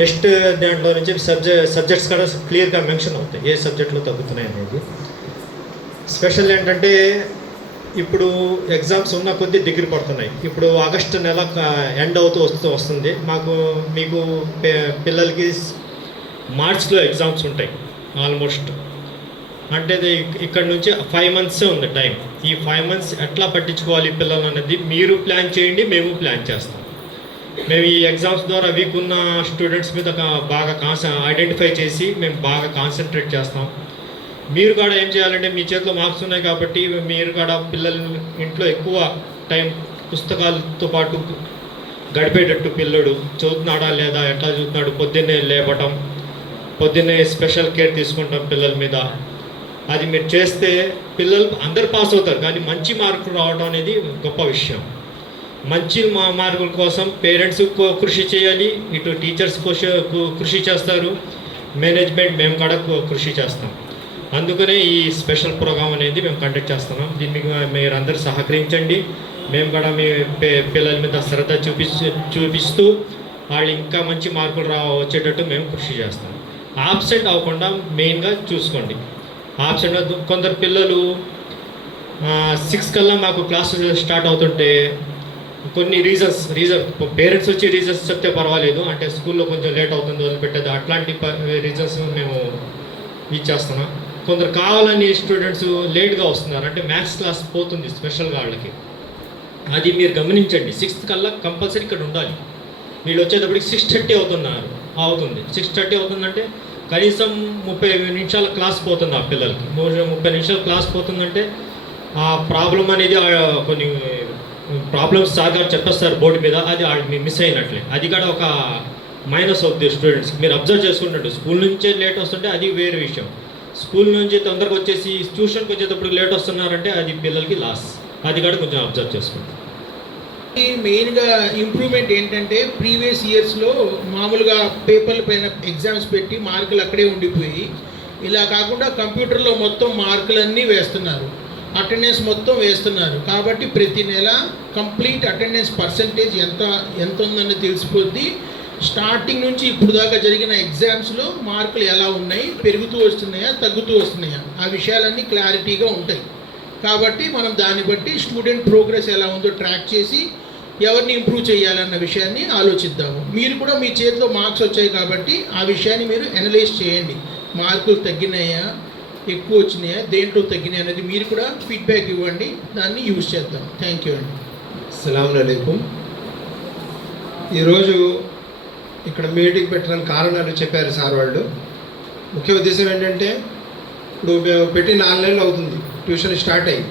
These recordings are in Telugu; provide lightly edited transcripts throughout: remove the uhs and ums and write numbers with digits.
నెక్స్ట్ దాంట్లో నుంచి సబ్జెక్ట్స్ కూడా క్లియర్గా మెన్షన్ అవుతాయి, ఏ సబ్జెక్టులో తగ్గుతున్నాయి అనేది. స్పెషల్ ఏంటంటే ఇప్పుడు ఎగ్జామ్స్ ఉన్న కొద్దీ దగ్గర పడుతున్నాయి. ఇప్పుడు ఆగస్టు నెల ఎండ్ అవుతూ వస్తుంది. మీకు పిల్లలకి మార్చ్లో ఎగ్జామ్స్ ఉంటాయి ఆల్మోస్ట్. అంటే ఇక్కడ నుంచి 5 months ఉంది టైం. ఈ 5 months ఎట్లా పట్టించుకోవాలి పిల్లలు అనేది మీరు ప్లాన్ చేయండి, మేము ప్లాన్ చేస్తాం. మేము ఈ ఎగ్జామ్స్ ద్వారా వీక్ ఉన్న స్టూడెంట్స్ మీద బాగా ఐడెంటిఫై చేసి మేము బాగా కాన్సన్ట్రేట్ చేస్తాం. మీరు కూడా ఏం చేయాలంటే మీ చేతిలో మార్క్స్ ఉన్నాయి కాబట్టి మీరు కూడా పిల్లలు ఇంట్లో ఎక్కువ టైం పుస్తకాలతో పాటు గడిపేటట్టు, పిల్లడు చదువుతున్నాడా లేదా, ఎట్లా చదువుతున్నాడు, పొద్దున్నే లేపటం, పొద్దున్నే స్పెషల్ కేర్ తీసుకుంటాం పిల్లల మీద. అది మీరు చేస్తే పిల్లలు అందరు పాస్ అవుతారు, కానీ మంచి మార్కులు రావడం అనేది గొప్ప విషయం. మంచి మార్కుల కోసం పేరెంట్స్ కృషి చేయాలి, ఇటు టీచర్స్ కృషి చేస్తారు, మేనేజ్మెంట్ మేము కూడా కృషి చేస్తాం. అందుకనే ఈ స్పెషల్ ప్రోగ్రామ్ అనేది మేము కండక్ట్ చేస్తున్నాం. దీనికి మీరు అందరూ సహకరించండి. మేము కూడా మీ పిల్లల మీద శ్రద్ధ చూపిస్తూ వాళ్ళు ఇంకా మంచి మార్కులు వచ్చేటట్టు మేము కృషి చేస్తాం. ఆబ్సెంట్ అవ్వకుండా మెయిన్గా చూసుకోండి. ఆబ్సెంట్ కొందరు పిల్లలు 6 కల్లా మాకు క్లాస్ స్టార్ట్ అవుతుంటే కొన్ని రీజన్ పేరెంట్స్ వచ్చి రీజన్స్ చెప్తే పర్వాలేదు, అంటే స్కూల్లో కొంచెం లేట్ అవుతుంది వదిలిపెట్టేది, అట్లాంటి రీజన్స్ మేము ఇచ్చేస్తున్నాం. కొందరు కావాలని స్టూడెంట్స్ లేట్గా వస్తున్నారు, అంటే మ్యాథ్స్ క్లాస్ పోతుంది స్పెషల్గా వాళ్ళకి. అది మీరు గమనించండి. 6th కల్లా కంపల్సరీ ఇక్కడ ఉండాలి. వీళ్ళు వచ్చేటప్పటికి 6:30 అవుతుంది. 6:30 అవుతుందంటే కనీసం 30 నిమిషాల క్లాస్ పోతుంది ఆ పిల్లలకి. 30 నిమిషాల క్లాస్ పోతుందంటే ఆ ప్రాబ్లం అనేది కొన్ని ప్రాబ్లమ్స్ సార్ గారు చెప్పేస్తారు బోర్డు మీద, అది వాళ్ళు మిస్ అయినట్లే. అది కూడా ఒక మైనస్ అవుతుంది స్టూడెంట్స్కి. మీరు అబ్జర్వ్ చేసుకున్నట్టు స్కూల్ నుంచే లేట్ వస్తుంటే అది వేరే విషయం. స్కూల్ నుంచి తొందరగా వచ్చేసి ట్యూషన్కి వచ్చేటప్పుడు లేట్ వస్తున్నారంటే అది పిల్లలకి లాస్. అది కూడా కొంచెం అబ్జర్వ్ చేసుకోండి. మెయిన్గా ఇంప్రూవ్మెంట్ ఏంటంటే ప్రీవియస్ ఇయర్స్లో మామూలుగా పేపర్ల పైన ఎగ్జామ్స్ పెట్టి మార్కులు అక్కడే ఉండిపోయి, ఇలా కాకుండా కంప్యూటర్లో మొత్తం మార్కులన్నీ వేస్తున్నారు, అటెండెన్స్ మొత్తం వేస్తున్నారు. కాబట్టి ప్రతి నెల కంప్లీట్ అటెండెన్స్ పర్సంటేజ్ ఎంత ఉందని తెలిసిపోద్ది. స్టార్టింగ్ నుంచి ఇప్పుడు దాకా జరిగిన ఎగ్జామ్స్లో మార్కులు ఎలా ఉన్నాయి, పెరుగుతూ వస్తున్నాయా తగ్గుతూ వస్తున్నాయా, ఆ విషయాలన్నీ క్లారిటీగా ఉంటాయి. కాబట్టి మనం దాన్ని బట్టి స్టూడెంట్ ప్రోగ్రెస్ ఎలా ఉందో ట్రాక్ చేసి ఎవరిని ఇంప్రూవ్ చేయాలన్న విషయాన్ని ఆలోచిద్దాము. మీరు కూడా మీ చేతిలో మార్క్స్ వచ్చాయి కాబట్టి ఆ విషయాన్ని మీరు అనలైజ్ చేయండి. మార్కులు తగ్గినాయా, ఎక్కువ వచ్చినాయా, దేంట్లో తగ్గినాయి అనేది మీరు కూడా ఫీడ్బ్యాక్ ఇవ్వండి, దాన్ని యూజ్ చేద్దాం. థ్యాంక్ యూ అండి. అస్సలాము అలైకుం. ఈరోజు ఇక్కడ మీటింగ్ పెట్టడానికి కారణాలు చెప్పారు సార్ వాళ్ళు. ముఖ్య ఉద్దేశం ఏంటంటే, ఇప్పుడు మేము పెట్టి 4 నెలలు అవుతుంది ట్యూషన్ స్టార్ట్ అయ్యి.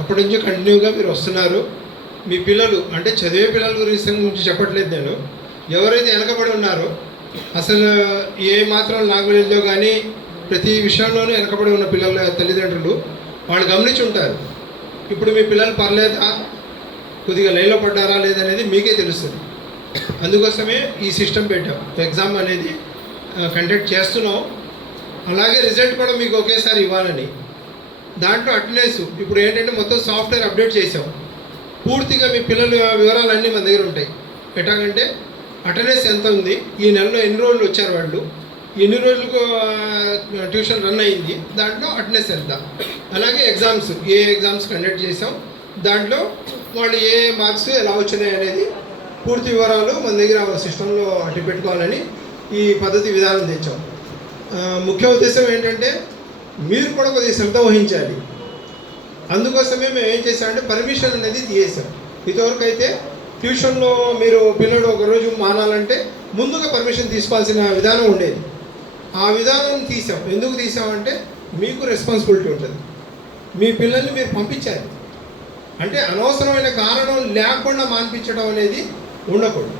అప్పటి నుంచి కంటిన్యూగా మీరు వస్తున్నారు. మీ పిల్లలు అంటే చదివే పిల్లల గురించి చెప్పట్లేదు నేను, ఎవరైతే వెనకబడి ఉన్నారో, అసలు ఏ మాత్రం లాంగ్వేజ్లో కానీ ప్రతి విషయంలోనూ వెనకబడి ఉన్న పిల్లల తల్లిదండ్రులు వాళ్ళు గమనించి ఉంటారు. ఇప్పుడు మీ పిల్లలు పర్లేదా, కొద్దిగా లైన్లో పడ్డారా లేదనేది మీకే తెలుస్తుంది. అందుకోసమే ఈ సిస్టమ్ పెట్టాం. ఎగ్జామ్ అనేది కండక్ట్ చేస్తున్నాం, అలాగే రిజల్ట్ కూడా మీకు ఒకేసారి ఇవ్వాలని. దాంట్లో అటెండెన్స్ ఇప్పుడు ఏంటంటే మొత్తం సాఫ్ట్వేర్ అప్డేట్ చేసాం. పూర్తిగా మీ పిల్లల వివరాలన్నీ మన దగ్గర ఉంటాయి. ఎట్లాగంటే అటెండెన్స్ ఎంత ఉంది, ఈ నెలలో ఎన్ని రోజులు వచ్చారు వాళ్ళు, ఎన్ని రోజులకు ట్యూషన్ రన్ అయింది, దాంట్లో అటెండెన్స్ ఎంత, అలాగే ఎగ్జామ్స్ ఏ ఎగ్జామ్స్ కండక్ట్ చేసాం, దాంట్లో వాళ్ళు ఏ మార్క్స్ ఎలా వచ్చినాయి అనేది పూర్తి వివరాలు మన దగ్గర సిస్టంలో అట్టి పెట్టుకోవాలని ఈ పద్ధతి విధానం తెచ్చాం. ముఖ్య ఉద్దేశం ఏంటంటే మీరు కూడా కొద్దిగా శ్రద్ధ వహించాలి. అందుకోసమే మేము ఏం చేసామంటే పర్మిషన్ అనేది తీసేసాం. ఇంతవరకు అయితే ట్యూషన్లో మీరు పిల్లడు ఒకరోజు మానాలంటే ముందుగా పర్మిషన్ తీసుకోవాల్సిన విధానం ఉండేది. ఆ విధానం తీసాం. ఎందుకు తీసామంటే మీకు రెస్పాన్సిబిలిటీ ఉంటుంది. మీ పిల్లల్ని మీరు పంపించాలి. అంటే అనవసరమైన కారణం లేకుండా మాన్పించడం అనేది ఉండకూడదు.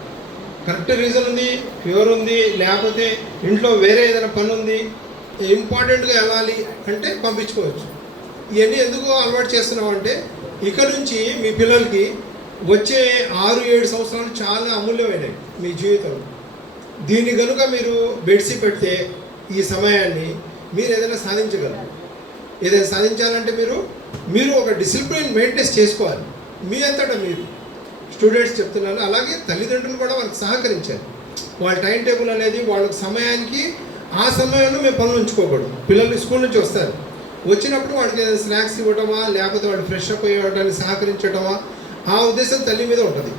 కరెక్ట్ రీజన్ ఉంది, ఫీవర్ ఉంది, లేకపోతే ఇంట్లో వేరే ఏదైనా పని ఉంది, ఇంపార్టెంట్గా వెళ్ళాలి అంటే పంపించుకోవచ్చు. ఇవన్నీ ఎందుకు అలవాటు చేస్తున్నాం అంటే ఇక నుంచి మీ పిల్లలకి వచ్చే 6-7 సంవత్సరాలు చాలా అమూల్యమైనవి మీ జీవితంలో. దీన్ని కనుక మీరు బెడ్సి పెడితే ఈ సమయాన్ని మీరు ఏదైనా సాధించగలరు. ఏదైనా సాధించాలంటే మీరు ఒక డిసిప్లిన్ మెయింటైన్ చేసుకోవాలి. మీ అంతటా మీరు స్టూడెంట్స్ చెప్తున్నాను, అలాగే తల్లిదండ్రులు కూడా వాళ్ళకి సహకరించాలి. వాళ్ళ టైం టేబుల్ అనేది వాళ్ళకి సమయానికి ఆ సమయంలో మేము పనులు ఉంచుకోకూడదు. పిల్లలు స్కూల్ నుంచి వస్తారు, వచ్చినప్పుడు వాడికి ఏదైనా స్నాక్స్ ఇవ్వటమా, లేకపోతే వాడు ఫ్రెష్ అప్ అయ్యడానికి సహకరించడమా, ఆ ఉద్దేశం తల్లి మీద ఉంటుంది.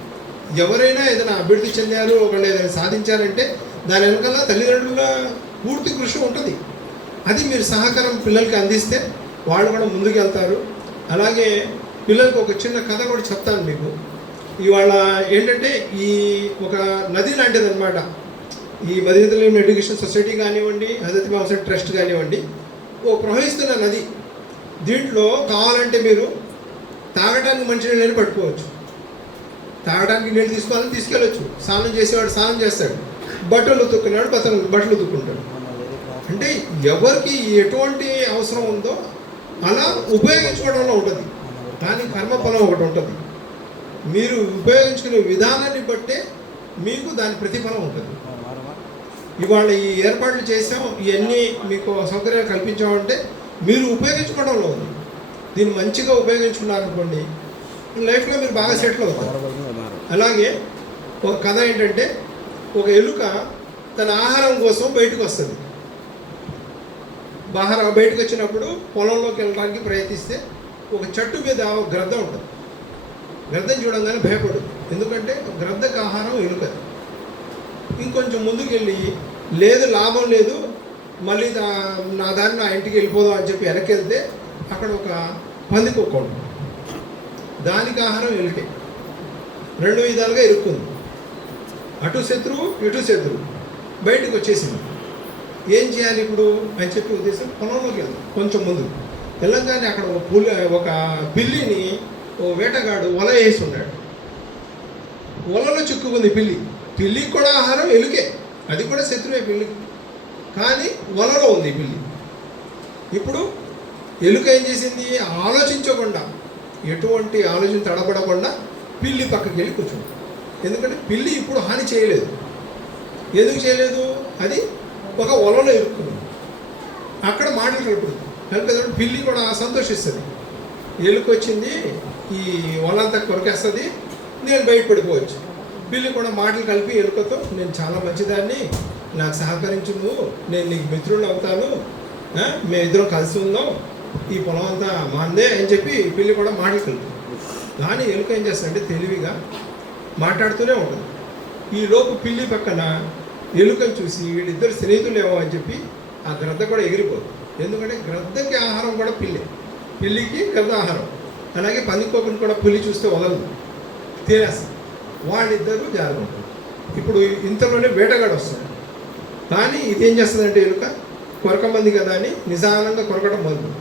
ఎవరైనా ఏదైనా అభివృద్ధి చెందారు, ఒకళ్ళు ఏదైనా సాధించారంటే దాని వెనకాల తల్లిదండ్రుల పూర్తి కృషి ఉంటుంది. అది మీరు సహకారం పిల్లలకి అందిస్తే వాళ్ళు కూడా ముందుకు వెళ్తారు. అలాగే పిల్లలకు ఒక చిన్న కథ కూడా చెప్తాను మీకు. ఇవాళ ఏంటంటే ఈ ఒక నది లాంటిది అనమాట. ఈ మదీనతుల్ ఎడ్యుకేషన్ సొసైటీ కానివ్వండి, హజరత్ ఇమాం ట్రస్ట్ కానివ్వండి, ఓ ప్రవహిస్తున్న నది. దీంట్లో కావాలంటే మీరు తాగడానికి మంచినీళ్ళని పట్టుకోవచ్చు, తాగడానికి నీళ్ళు తీసుకోవాలని తీసుకెళ్ళచ్చు, స్నానం చేసేవాడు స్నానం చేస్తాడు, బట్టలు ఉతుక్కున్నాడు బట్టలు ఉతుక్కుంటాడు. అంటే ఎవరికి ఎటువంటి అవసరం ఉందో అలా ఉపయోగించుకోవడంలో ఉంటుంది. కానీ కర్మఫలం ఒకటి ఉంటుంది. మీరు ఉపయోగించుకునే విధానాన్ని బట్టే మీకు దాని ప్రతిఫలం ఉంటుంది. ఇవాళ ఈ ఏర్పాట్లు చేసాం, ఇవన్నీ మీకు సౌకర్యాలు కల్పించామంటే మీరు ఉపయోగించుకోవడంలో ఉంది. దీన్ని మంచిగా ఉపయోగించుకున్నారనుకోండి, లైఫ్లో మీరు బాగా సెటిల్ అవుతారు. అలాగే ఒక కథ ఏంటంటే, ఒక ఎలుక తన ఆహారం కోసం బయటకు వస్తుంది. బయటకు వచ్చినప్పుడు పొలంలోకి వెళ్ళడానికి ప్రయత్నిస్తే ఒక చెట్టు మీద ఒక గ్రద్ద ఉంటుంది. గ్రద్దను చూడంగానే భయపడు, ఎందుకంటే గ్రద్దకు ఆహారం ఎలుక. ఇంకొంచెం ముందుకు వెళ్ళి లేదు లాభం లేదు, మళ్ళీ నా దాన్ని నా ఇంటికి వెళ్ళిపోదాం అని చెప్పి వెనక్కి వెళ్తే అక్కడ ఒక పందికొక్క ఉంటుంది. దానికి ఆహారం ఎలుకే. రెండు విధాలుగా ఇరుక్కుంది. అటు శత్రువు ఇటు శత్రువు. బయటకు వచ్చేసింది. ఏం చేయాలి ఇప్పుడు అని చెప్పి ఉద్దేశం పొలంలోకి వెళ్తాం. కొంచెం ముందు వెళ్ళంగానే అక్కడ ఒక పిల్లిని ఓ వేటగాడు వల వేసి ఉన్నాడు. వలలో చిక్కుకుంది పిల్లి. పిల్లికి కూడా ఆహారం ఎలుకే, అది కూడా శత్రువే పిల్లికి. కానీ వలలో ఉంది పిల్లి. ఇప్పుడు ఎలుక ఏం చేసింది, ఆలోచించకుండా, ఎటువంటి ఆలోచన తడబడకుండా పిల్లి పక్కకి వెళ్ళి కూర్చుంది. ఎందుకంటే పిల్లి ఇప్పుడు హాని చేయలేదు. ఎందుకు చేయలేదు, అది ఒక వలలో ఇరుక్కుంది. అక్కడ మాటలు కలిపేటప్పుడు పిల్లి కూడా సంతోషిస్తుంది. ఎలుక వచ్చింది, ఈ వలంతా కొరికేస్తుంది, నేను బయటపడిపోవచ్చు. పిల్లి కూడా మాటలు కలిపి ఎలుకతో, నేను చాలా మంచిదాన్ని, నాకు సహకరించు, నేను నీకు మిత్రుడు అవుతాను, మేమిద్దరం కలిసి ఉందాం, ఈ పొలం అంతా మాందే అని చెప్పి పిల్లి కూడా మాటలు కలిపి. కానీ ఎలుక ఏం చేస్తుందంటే తెలివిగా మాట్లాడుతూనే ఉంటుంది. ఈ లోపు పిల్లి పక్కన ఎలుకను చూసి వీళ్ళిద్దరు స్నేహితులేమో అని చెప్పి ఆ గ్రద్ద కూడా ఎగిరిపోతుంది. ఎందుకంటే గ్రద్దకి ఆహారం కూడా పిల్లి, పిల్లికి గ్రద్ద ఆహారం. అలాగే పందికొక్కను కూడా పులి చూస్తే వదలదు, తినేస్తుంది. వాళ్ళిద్దరూ జారుకుంటారు. ఇప్పుడు ఇంతలోనే వేటగాడు వస్తాడు. కానీ ఇదేం చేస్తుందంటే ఎలుక కొరకమంది కదా అని నిదానంగా కొరకడం మొదలు.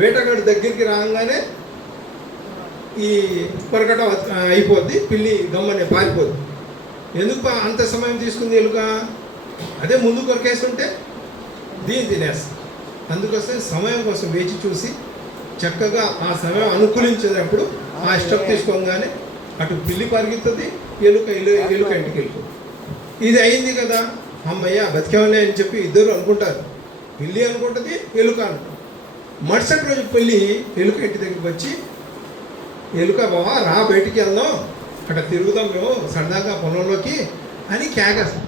వేటగాడు దగ్గరికి రాగానే ఈ కొరకటం అయిపోద్ది, పిల్లి గమ్మనే పారిపోద్ది. ఎందుకు అంత సమయం తీసుకుంది ఎలుక, అదే ముందు కొరకేస్తుంటే దీన్ని తినేస్తుంది. అందుకోసం సమయం కోసం వేచి చూసి చక్కగా ఆ సమయం అనుకూలించినప్పుడు ఆ స్టెప్ తీసుకోగానే అటు పిల్లి పరిగెత్తుంది, ఎలుక ఇంటికి వెళ్ళిపోతుంది. ఇది అయింది కదా, అమ్మయ్య బతికేమలే అని చెప్పి ఇద్దరు అనుకుంటారు. పిల్లి అనుకుంటుంది, ఎలుక అనుకుంటుంది. మరుసటి రోజు పిల్లి ఎలుక ఇంటి దగ్గరికి వచ్చి, ఎలుక బావా రా బయటికి వెళ్దాం, అక్కడ తిరుగుదాం మేము సరదాగా పొలంలోకి అని కేకేస్తాం.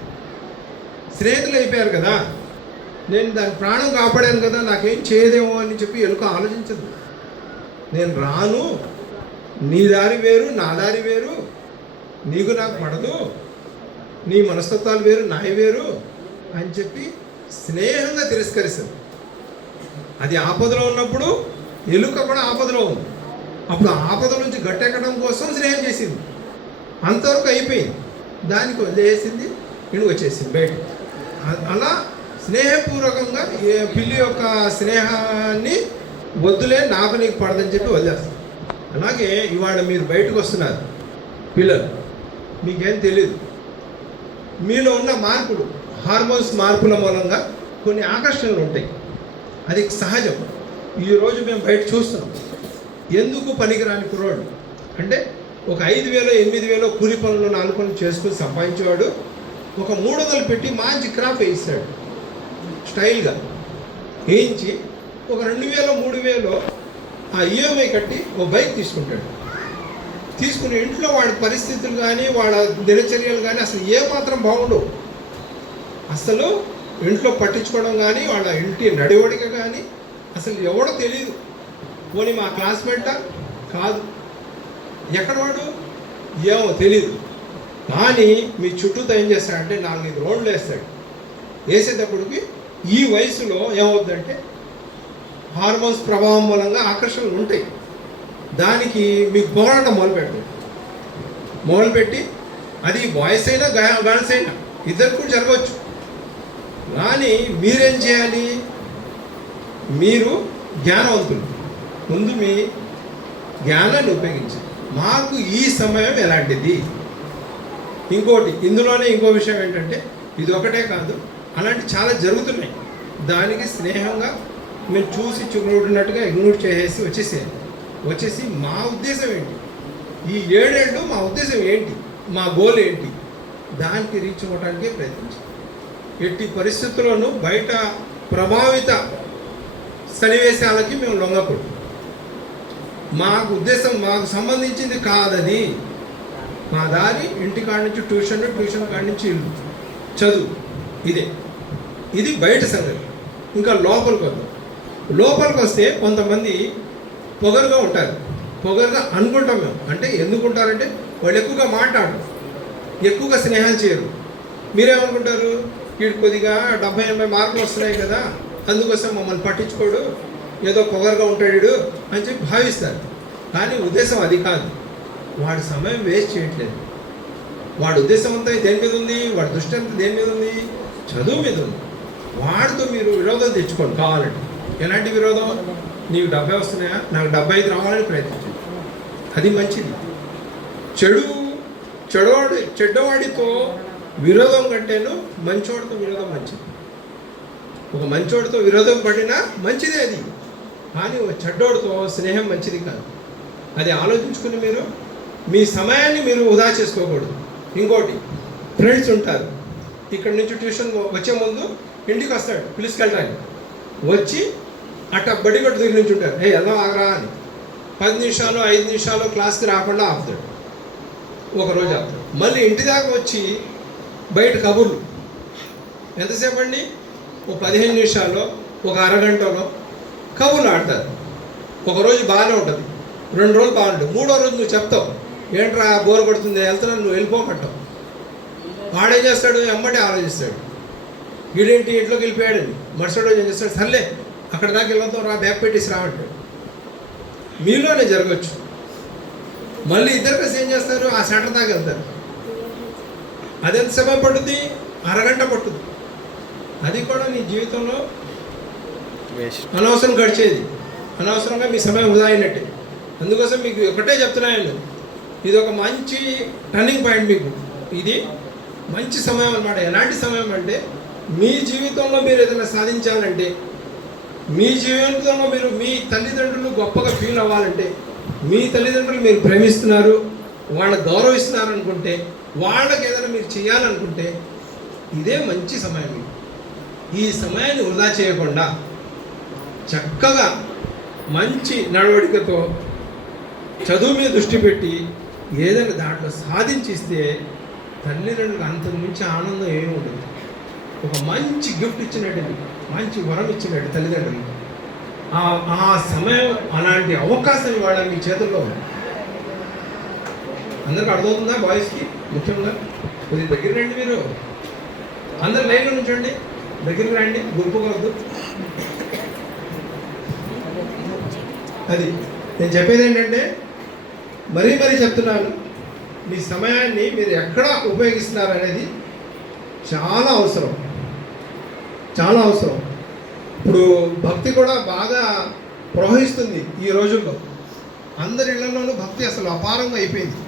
స్నేహితులు అయిపోయారు కదా, నేను దాని ప్రాణం కాపాడాను కదా, నాకేం చేయదేమో అని చెప్పి ఎలుక ఆలోచించదు. నేను రాను, నీ దారి వేరు నా దారి వేరు, నీకు నాకు పడదు, నీ మనస్తత్వాలు వేరు నాయి వేరు అని చెప్పి స్నేహంగా తిరస్కరిస్తుంది. అది ఆపదలో ఉన్నప్పుడు ఎలుక కూడా ఆపదలో ఉంది. అప్పుడు ఆపద నుంచి గట్టెక్కడం కోసం స్నేహం చేసింది. అంతవరకు అయిపోయింది, దానికి వదిలేసింది, ఇటు వచ్చేసింది బయట. అలా స్నేహపూర్వకంగా పిల్లి యొక్క స్నేహాన్ని వద్దులే, నాకు నీకు పడదని చెప్పి వదిలేస్తాం. అలాగే ఇవాళ మీరు బయటకు వస్తున్నారు పిల్లలు, మీకేం తెలియదు, మీలో ఉన్న మార్పులు, హార్మోన్స్ మార్పుల మూలంగా కొన్ని ఆకర్షణలు ఉంటాయి, అది సహజం. ఈరోజు మేము బయట చూస్తున్నాం, ఎందుకు పనికిరాని కుర్రాడు అంటే ఒక 5,000 8,000 కూలి పనులు 4 పనులు చేసుకుని సంపాదించేవాడు ఒక 300 పెట్టి మంచి క్రాప్ వేయిస్తాడు, స్టైల్గా వేయించి ఒక 2,000 3,000 ఆ ఈఎంఐ కట్టి ఒక బైక్ తీసుకుంటాడు. తీసుకుని ఇంట్లో వాడి పరిస్థితులు కానీ వాళ్ళ దినచర్యలు కానీ అసలు ఏమాత్రం బాగుండవు. అసలు ఇంట్లో పట్టించుకోవడం కానీ వాళ్ళ ఇంటి నడివడిక కానీ అసలు ఎవడో తెలియదు. పోనీ మా క్లాస్మేటా కాదు, ఎక్కడ వాడు ఏమో తెలియదు. కానీ మీ చుట్టూతో ఏం చేస్తాడంటే 4-5 రౌండ్లు వేస్తాడు. వేసేటప్పటికి ఈ వయసులో ఏమవుతుందంటే హార్మోన్స్ ప్రభావం మూలంగా ఆకర్షణలు ఉంటాయి. దానికి మీకు పోరాటం మొదలుపెట్టి అది బాయ్స్ అయినా గర్ల్స్ అయినా ఇద్దరు కూడా జరగవచ్చు. కానీ మీరేం చేయాలి? మీరు జ్ఞానవంతులు, ముందు మీ జ్ఞానాన్ని ఉపయోగించాలి. మాకు ఈ సమయం ఎలాంటిది. ఇంకోటి ఇందులోనే ఇంకో విషయం ఏంటంటే ఇది ఒకటే కాదు, అలాంటి చాలా జరుగుతున్నాయి. దానికి స్నేహంగా మేము చూసి చూడనట్టుగా ఇగ్నోర్ వచ్చేసి మా ఉద్దేశం ఏంటి, ఈ 7 ఏళ్ళు మా ఉద్దేశం ఏంటి, మా గోల్ ఏంటి, దానికి రీచ్ అవ్వడానికే ప్రయత్నించాం. ఎట్టి పరిస్థితుల్లోనూ బయట ప్రభావిత సన్నివేశాలకి మేము లొంగకూడదు. మాకు ఉద్దేశం మాకు సంబంధించింది కాదది. మా దారి ఇంటి కాడి నుంచి ట్యూషన్ కాడి నుంచి ఇల్లు, చదువు, ఇది బయట సంగతి. ఇంకా లోపలికి వస్తే కొంతమంది పొగరుగా ఉంటారు. పొగరుగా అనుకుంటాం మేము. అంటే ఎందుకు ఉంటారంటే వాళ్ళు ఎక్కువగా మాట్లాడరు, ఎక్కువగా స్నేహాలు చేయరు. మీరేమనుకుంటారు, వీడు కొద్దిగా 70-80 మార్కులు వస్తున్నాయి కదా, అందుకోసం మమ్మల్ని పట్టించుకోడు, ఏదో పొగరుగా ఉంటాడు అని చెప్పి భావిస్తారు. కానీ ఉద్దేశం అది కాదు. వాడి సమయం వేస్ట్ చేయట్లేదు. వాడి ఉద్దేశం అంతా దేని మీద ఉంది, వాడి దృష్టి అంతా దేని మీద ఉంది, చదువు మీద ఉంది. వాడితో మీరు విరోధం తెచ్చుకోండి కావాలంటే. ఎలాంటి విరోధం? నీకు 70 వస్తున్నాయా, నాకు 75 రావాలని ప్రయత్నించండి, అది మంచిది. చెడ్డవాడితో విరోధం కంటేను మంచోడితో విరోధం మంచిది. ఒక మంచోడితో విరోధం పడినా మంచిదే అది, కానీ ఒక చెడ్డోడితో స్నేహం మంచిది కాదు. అది ఆలోచించుకుని మీరు మీ సమయాన్ని మీరు వృధా చేసుకోకూడదు. ఇంకోటి, ఫ్రెండ్స్ ఉంటారు. ఇక్కడ నుంచి ట్యూషన్ వచ్చే ముందు ఇంటికి వస్తాడు పిలుచుకెళ్ళడానికి, వచ్చి అట్లా బడిగట్టు దగ్గర నుంచి ఉంటారు, ఎలా ఆగరా అని 10 నిమిషాలు 5 నిమిషాలు క్లాస్కి రాకుండా ఆపుతాడు. ఒకరోజు ఆపుతాడు. మళ్ళీ ఇంటి దాకా వచ్చి బయట కబుర్లు ఎంతసేపు అండి, ఒక 15 నిమిషాలు, ఒక అరగంటలో కబుర్లు ఆడతారు. ఒకరోజు బాగానే ఉంటుంది, 2 రోజులు బాగుంటుంది, 3వ రోజు నువ్వు చెప్తావు, ఏంట్రా బోర్ కొడుతుంది వెళ్తున్నాను, నువ్వు వెళ్ళిపోమంటావు. వాడేం చేస్తాడు, ఎమ్మటే ఆలోచిస్తాడు, వీడేంటి ఇంట్లోకి వెళ్ళిపోయాడని. మరుసటి రోజు ఏం చేస్తాడు, సర్లే అక్కడ దాకా వెళ్తాం రా, బ్యాగ్ పెట్టేసి రావంటాడు. మీలోనే జరగచ్చు. మళ్ళీ ఇద్దరు కలిసి ఏం చేస్తారు, ఆ సెంటర్ దాకా వెళ్తారు. అది ఎంత సమయం పడుతుంది, అరగంట పట్టుద్ది. అది కూడా నీ జీవితంలో అనవసరం గడిచేది, అనవసరంగా మీ సమయం వృధా అయినట్టే. అందుకోసం మీకు ఒకటే చెప్తున్నాను, ఇది ఒక మంచి టర్నింగ్ పాయింట్. మీకు ఇది మంచి సమయం అన్నమాట. ఎలాంటి సమయం అంటే, మీ జీవితంలో మీరు ఏదైనా సాధించాలంటే, మీ జీవితంలో మీరు మీ తల్లిదండ్రులు గొప్పగా ఫీల్ అవ్వాలంటే, మీ తల్లిదండ్రులు మీరు ప్రేమిస్తున్నారు, వాళ్ళని గౌరవిస్తున్నారు అనుకుంటే, వాళ్ళకి ఏదైనా మీరు చేయాలనుకుంటే ఇదే మంచి సమయం. మీకు ఈ సమయాన్ని వృధా చేయకుండా చక్కగా మంచి నడవడికతో చదువు మీద దృష్టి పెట్టి ఏదైనా దాంట్లో సాధించిస్తే తల్లిదండ్రులకు అంతకు మించి ఆనందం ఏమి ఉండదు. ఒక మంచి గిఫ్ట్ ఇచ్చినట్టు, మంచి వరం ఇచ్చినట్టు తల్లిదండ్రులు. ఆ సమయం, అలాంటి అవకాశం ఇవాళ మీ చేతుల్లో ఉంది. అందరికి అర్థమవుతుందా? బాయ్స్కి ముఖ్యంగా కొద్ది దగ్గర రండి, మీరు అందరు లైన్లో నుంచండి, దగ్గరికి రండి, గుర్తుకోవద్దు. అది నేను చెప్పేది ఏంటంటే, మరీ చెప్తున్నాను, మీ సమయాన్ని మీరు ఎక్కడ ఉపయోగిస్తున్నారు అనేది చాలా అవసరం, చాలా అవసరం. ఇప్పుడు భక్తి కూడా బాగా ప్రవహిస్తుంది ఈ రోజుల్లో. అందరి ఇళ్లలోనూ భక్తి అసలు అపారంగా అయిపోయింది.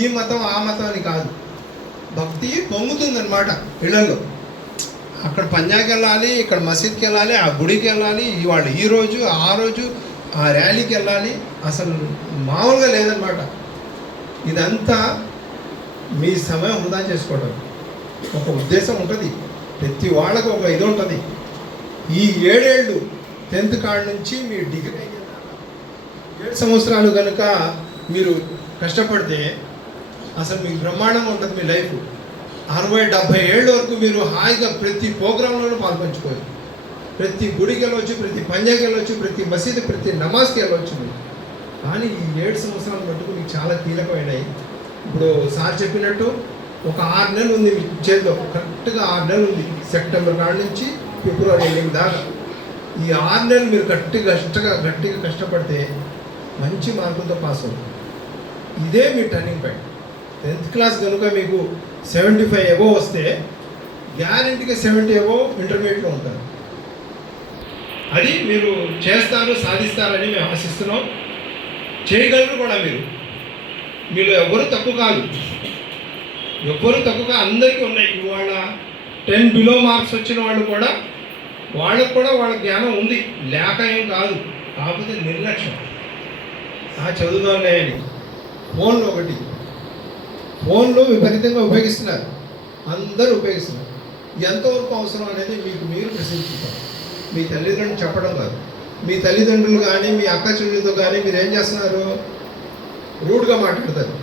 ఈ మతం ఆ మతం అని కాదు, భక్తి పొంగుతుందన్నమాట ఇళ్లలో. అక్కడ పంజాకి వెళ్ళాలి, ఇక్కడ మసీద్కి వెళ్ళాలి, ఆ గుడికి వెళ్ళాలి, ఇవాళ ఈరోజు ఆ రోజు ఆ ర్యాలీకి వెళ్ళాలి, అసలు మామూలుగా లేదన్నమాట. ఇదంతా మీ సమయం వృధా చేసుకోవడం. ఒక ఉద్దేశం ఉంటుంది, ప్రతి వాళ్ళకు ఒక ఇది ఉంటుంది. ఈ 7 ఏళ్ళు 10th కాడ నుంచి మీరు డిగ్రీ 7 సంవత్సరాలు కనుక మీరు కష్టపడితే అసలు మీకు బ్రహ్మాండంగా ఉంటుంది మీ లైఫ్. 60-70 ఏళ్ళ వరకు మీరు హాయిగా ప్రతి ప్రోగ్రాంలోనూ పాల్పంచుకోవచ్చు. ప్రతి గుడికి వెళ్ళవచ్చు, ప్రతి పంజాకి వెళ్ళవచ్చు, ప్రతి మసీదు, ప్రతి నమాజ్కి వెళ్ళవచ్చు మీరు. కానీ ఈ 7 సంవత్సరాల మటుకు మీకు చాలా కీలకమైనవి. ఇప్పుడు సార్ చెప్పినట్టు ఒక 6 నెలలు ఉంది మీ చేతిలో, కరెక్ట్గా 6 నెలలు ఉంది. సెప్టెంబర్ నాడు నుంచి ఫిబ్రవరి ఎండింగ్ దాకా ఈ 6 నెలలు మీరు గట్టిగా కష్టపడితే మంచి మార్కులతో పాస్ అవుతుంది. ఇదే మీ టర్నింగ్ పాయింట్. 10th క్లాస్ కనుక మీకు 75 అబోవ్ వస్తే గ్యారెంటీగా 70 అబోవ్ ఇంటర్మీడియట్లో ఉంటారు. అది మీరు చేస్తారు, సాధిస్తారని మేము ఆశిస్తున్నాం. చేయగలరు కూడా మీరు. మీరు ఎవ్వరూ తక్కువ కాదు, ఎవ్వరూ తక్కువగా అందరికీ ఉన్నాయి. ఇవాళ 10 బిలో మార్క్స్ వచ్చిన వాళ్ళు కూడా వాళ్ళకు కూడా వాళ్ళ జ్ఞానం ఉంది, లేక ఏం కాదు. కాకపోతే నిర్లక్ష్యం. చదువుదాంలే అని ఫోన్లు విపరీతంగా ఉపయోగిస్తున్నారు, అందరూ ఉపయోగిస్తున్నారు. ఎంతవరకు అవసరం అనేది మీకు మీరు ప్రశ్నించుకుంటారు. మీ తల్లిదండ్రులు చెప్పడం కాదు. మీ తల్లిదండ్రులు కానీ మీ అక్క చెల్లెలతో కానీ మీరు ఏం చేస్తున్నారు? రూడ్గా మాట్లాడతారు.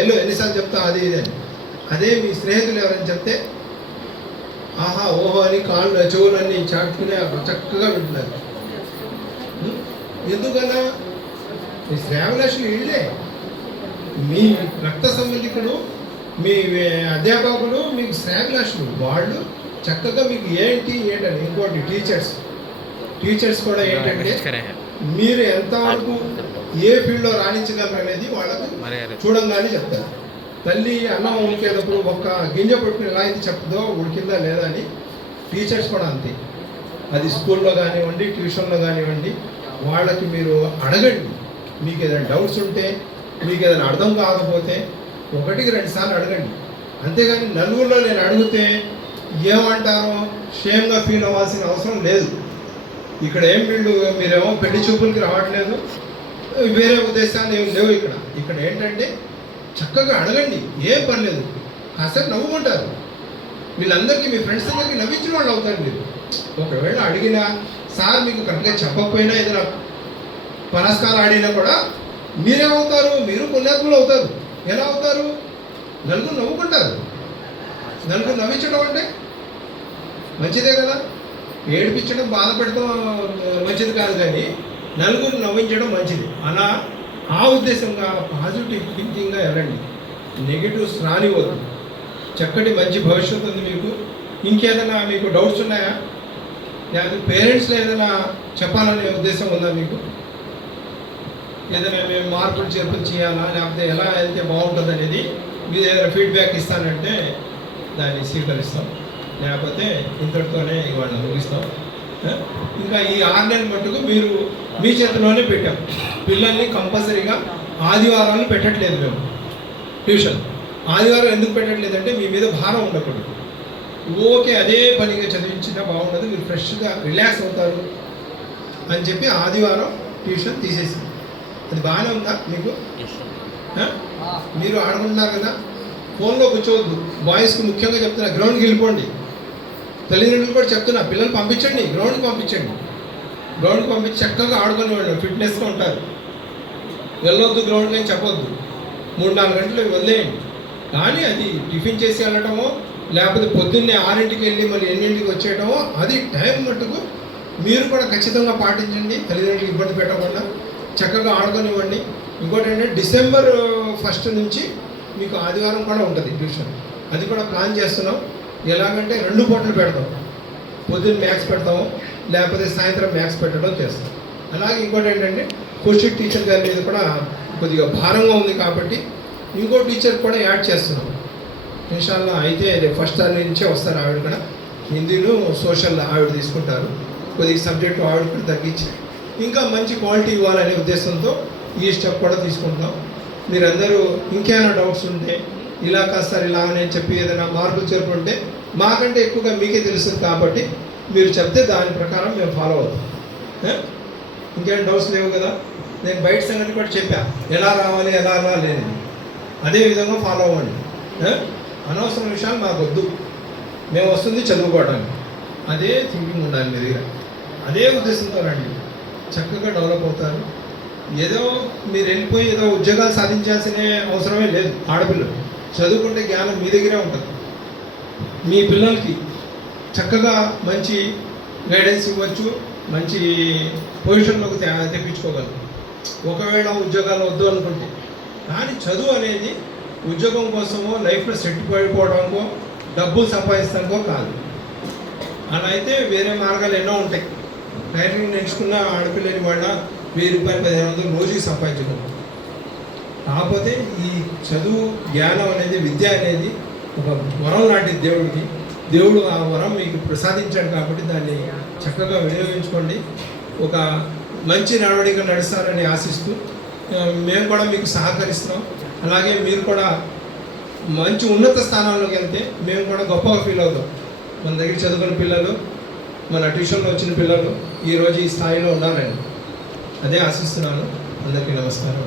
ఎల్లు ఎన్నిసార్లు చెప్తా అది ఇది అని. అదే మీ స్నేహితులు ఎవరైనా చెప్తే ఆహా ఓహో అని కాళ్ళు చెవులన్నీ చాటుకునే చక్కగా వింటున్నారు. ఎందుకన్నా మీ శ్రావణాశులు ఇళ్ళే, మీ రక్త సంబంధికుడు, మీ అధ్యాపకులు మీకు శ్రావణాశులు. వాళ్ళు చక్కగా మీకు ఏంటని. ఇంకోటి టీచర్స్ కూడా ఏంటంటే మీరు ఎంతవరకు ఏ ఫీల్డ్లో రాణించగలరు అనేది వాళ్ళకు చూడంగానే చెప్తారు. తల్లి అన్నం ఉడికేటప్పుడు ఒక్క గింజ పట్టుకుని ఎలా అయితే చెప్తుందో ఉడికిందా లేదా అని టీచర్స్ కూడా అంతే. అది స్కూల్లో కానివ్వండి, ట్యూషన్లో కానివ్వండి, వాళ్ళకి మీరు అడగండి. మీకు ఏదైనా డౌట్స్ ఉంటే, మీకు ఏదైనా అర్థం కాకపోతే 1-2 సార్లు అడగండి. అంతేగాని నలుగురిలో నేను అడిగితే ఏమంటారో షేమ్గా ఫీల్ అవ్వాల్సిన అవసరం లేదు. ఇక్కడ ఏం మీరేమో పెళ్లి చూపులకి రావట్లేదు, వేరే ఉద్దేశాలు ఏమి లేవు. ఇక్కడ ఏంటంటే చక్కగా అడగండి, ఏం పర్లేదు. కాసేపు నవ్వుకుంటారు. వీళ్ళందరికీ మీ ఫ్రెండ్స్ అందరికీ నవ్వించిన వాళ్ళు అవుతారు. మీరు ఒకవేళ అడిగినా సార్ మీకు కరెక్ట్గా చెప్పకపోయినా ఏదైనా పరస్కారం ఆడినా కూడా మీరేమవుతారు? మీరు పుణ్యాత్ములు అవుతారు. ఎలా అవుతారు? నలుగురు నవ్వుకుంటారు. నలుగురు నవ్వించడం అంటే మంచిదే కదా. ఏడిపించడం, బాధ పెట్టడం మంచిది కాదు, కానీ నలుగురు నవ్వించడం మంచిది. అలా ఆ ఉద్దేశంగా పాజిటివ్ థింకింగ్గా వెళ్ళండి. నెగిటివ్స్ రానివద్దు. చక్కటి మంచి భవిష్యత్తు ఉంది మీకు. ఇంకేదైనా మీకు డౌట్స్ ఉన్నాయా? లేకపోతే పేరెంట్స్లో ఏదైనా చెప్పాలనే ఉద్దేశం ఉందా మీకు? ఏదైనా మేము మార్పులు చేర్పులు చేయాలా, లేకపోతే ఎలా అయితే బాగుంటుంది అనేది మీరు ఏదైనా ఫీడ్బ్యాక్ ఇస్తానంటే దాన్ని స్వీకరిస్తాం. లేకపోతే ఇంతటితోనే ఇవాళ ముగిస్తాం. ఇంకా ఈ 6 నెలల మట్టుకు మీరు మీ చేతిలోనే పెట్టాం. పిల్లల్ని కంపల్సరీగా ఆదివారాలు పెట్టట్లేదు మేము ట్యూషన్. ఆదివారం ఎందుకు పెట్టట్లేదంటే మీ మీద భారం ఉండకూడదు. ఓకే అదే పనిగా చదివించినా బాగుండదు, మీరు ఫ్రెష్గా రిలాక్స్ అవుతారు అని చెప్పి ఆదివారం ట్యూషన్ తీసేసింది. అది బాగానే ఉందా మీకు? మీరు ఆడుకుంటున్నారు కదా, ఫోన్లో కూర్చోవద్దు. బాయ్స్కి ముఖ్యంగా చెప్తున్నా, గ్రౌండ్కి వెళ్ళిపోండి. తల్లిదండ్రులు కూడా చెప్తున్నా, పిల్లలు పంపించండి, గ్రౌండ్కి పంపించండి. గ్రౌండ్కి పంపించి చక్కగా ఆడుకునే వాళ్ళు ఫిట్నెస్గా ఉంటారు. వెళ్ళొద్దు గ్రౌండ్కి అని చెప్పొద్దు. 3-4 గంటలు వదిలేయండి. కానీ అది టిఫిన్ చేసి వెళ్ళటమో, లేకపోతే పొద్దున్నే 6ంటికి వెళ్ళి మళ్ళీ 8ంటికి వచ్చేయటమో, అది టైం మట్టుకు మీరు కూడా ఖచ్చితంగా పాటించండి. తల్లిదండ్రులకు ఇబ్బంది పెట్టకుండా చక్కగా ఆడుకొనివ్వండి. ఇంకోటి ఏంటంటే December 1 నుంచి మీకు ఆదివారం కూడా ఉంటుంది ట్యూషన్. అది కూడా ప్లాన్ చేస్తున్నాం. ఎలాగంటే 2 పూటలు పెడతాం. పొద్దున్న మ్యాథ్స్ పెడతాము, లేకపోతే సాయంత్రం మ్యాథ్స్ పెట్టడం చేస్తాం. అలాగే ఇంకోటి ఏంటంటే కోచింగ్ టీచర్ గారి మీద కూడా కొద్దిగా భారంగా ఉంది కాబట్టి ఇంకో టీచర్ కూడా యాడ్ చేస్తున్నాం. ఇన్షాల్లా అయితే ఫస్ట్ టర్మ్ నుంచే వస్తారు. ఆవిడ కూడా హిందీలో సోషల్ ఆవిడ తీసుకుంటారు. కొద్దిగా సబ్జెక్టు ఆవిడ కూడా తగ్గించి ఇంకా మంచి క్వాలిటీ ఇవ్వాలనే ఉద్దేశంతో ఈ స్టెప్ కూడా తీసుకుంటాం. మీరందరూ ఇంకేమైనా డౌట్స్ ఉంటే ఇలా కాస్త ఇలా అని చెప్పి ఏదైనా మార్పులు చేరుకుంటే మాకంటే ఎక్కువగా మీకే తెలుస్తుంది కాబట్టి మీరు చెప్తే దాని ప్రకారం మేము ఫాలో అవుతాం. ఇంకేమైనా డౌట్స్ లేవు కదా? నేను బయట సంగతి కూడా చెప్పా, ఎలా రావాలి ఎలా లేని. అదే విధంగా ఫాలో అవ్వండి. అనవసరం విషయాలు మాకు వద్దు. మేము వస్తుంది చదువుకోవడానికి. అదే థింకింగ్ ఉండాలి మీ దగ్గర. అదే ఉద్దేశంతో రండి, చక్కగా డెవలప్ అవుతారు. ఏదో మీరు వెళ్ళిపోయి ఏదో ఉద్యోగాలు సాధించాల్సిన అవసరమే లేదు. ఆడపిల్లలు చదువుకుంటే జ్ఞానం మీ దగ్గరే ఉంటుంది. మీ పిల్లలకి చక్కగా మంచి గైడెన్స్ ఇవ్వచ్చు, మంచి పొజిషన్లోకి తెప్పించుకోగలరు. ఒకవేళ ఉద్యోగాలు వద్దు అనుకుంటే, కానీ చదువు అనేది ఉద్యోగం కోసమో లైఫ్లో సెట్ పడిపోవడానికో డబ్బులు సంపాదించడానికో కాదు. అలా అయితే వేరే మార్గాలు ఎన్నో ఉంటాయి. డైరెక్ట్గా నేర్చుకున్న ఆడపిల్లని వాళ్ళ 1000 రూపాయలు 1500 రోజుకి సంపాదించుకుంటాం. కాకపోతే ఈ చదువు జ్ఞానం అనేది, విద్య అనేది ఒక వరం లాంటిది దేవుడికి. దేవుడు ఆ వరం మీకు ప్రసాదించాడు కాబట్టి దాన్ని చక్కగా వినియోగించుకోండి. ఒక మంచి నడవడిక నడుస్తారని ఆశిస్తూ మేము కూడా మీకు సహకరిస్తున్నాం. అలాగే మీరు కూడా మంచి ఉన్నత స్థానాల్లోకి వెళ్తే మేము కూడా గొప్పగా ఫీల్ అవుతాం. మన దగ్గర చదువుకున్న పిల్లలు, మన ట్యూషన్లో వచ్చిన పిల్లలు ఈరోజు ఈ స్థాయిలో ఉన్నారని అదే ఆశిస్తున్నాను. అందరికీ నమస్కారం.